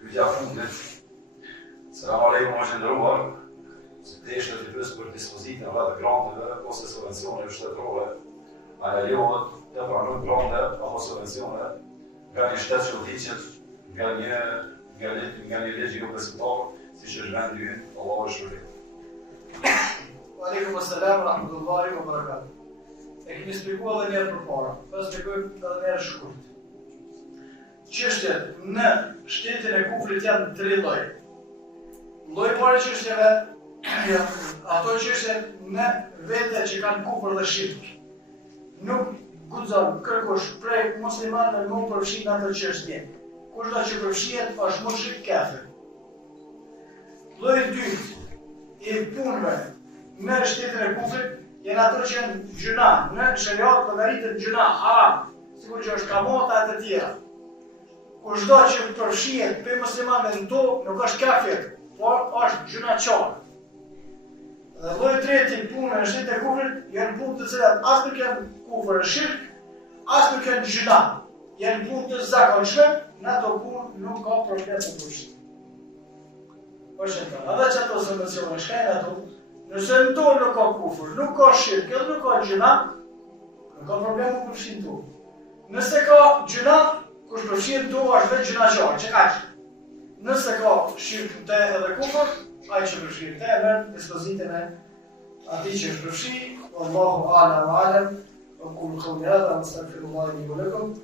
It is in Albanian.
pyetja fundit. Selam aleikum, është ndëruar. Se të ishte të pysë për dispozitën e të granteve ose subvencione shtetërore, a lejohet të pranojnë grante apo subvencione nga një shtet që udhëhiqet nga një ligj jo besimtar, siç është vendi ynë, Allahu e shpërblet. Aleikum assalam, rahmetullahi wa barakatuh. E kemi shpjeguar edhe një herë përpara. Pas shpjegojmë edhe një herë shkurt. Çështjet në shtetin e kufrit janë tre lloje. Lloji i parë çështjeve ato çështje në vete që kanë kufër dhe shirk. Nuk guxon kërkosh prej muslimanëve më përfshin ato çështje. Kushdo që përfshihet është mushrik kafir. Lloji i dytë i punëve në shtetin e kufrit janë ato që janë gjuna, në shariat llogaritet gjuna haram, sikur që është kamata e të tjera. Kushdo që përfshihet prej muslimanëve në to nuk është kafir, por është gjuna qarë. Dhe lloji i tretë i punëve në shtetin e kufrit janë punë të cilat as nuk janë kufër e shirk, as nuk janë gjuna. Janë punë të zakonshme, në ato punë nuk ka problem të përfshirë. Edhe që ato subvencione shkajnë ato, nëse në to nuk ka kufër, nuk ka shirk, edhe nuk ka gjuna, nuk ka problem të përfshirë to. Nëse ka gjuna, kush përfshirë to është vetë gjuna qarë, që kaq. Nëse ka shirk të edhe kufër, ai që përfshirë të e merr dispozitën e atij që është përfshirë, Allahu a'lam wa a'lam, wa qul qawli hadha wa astaghfirullaha li wa lakum.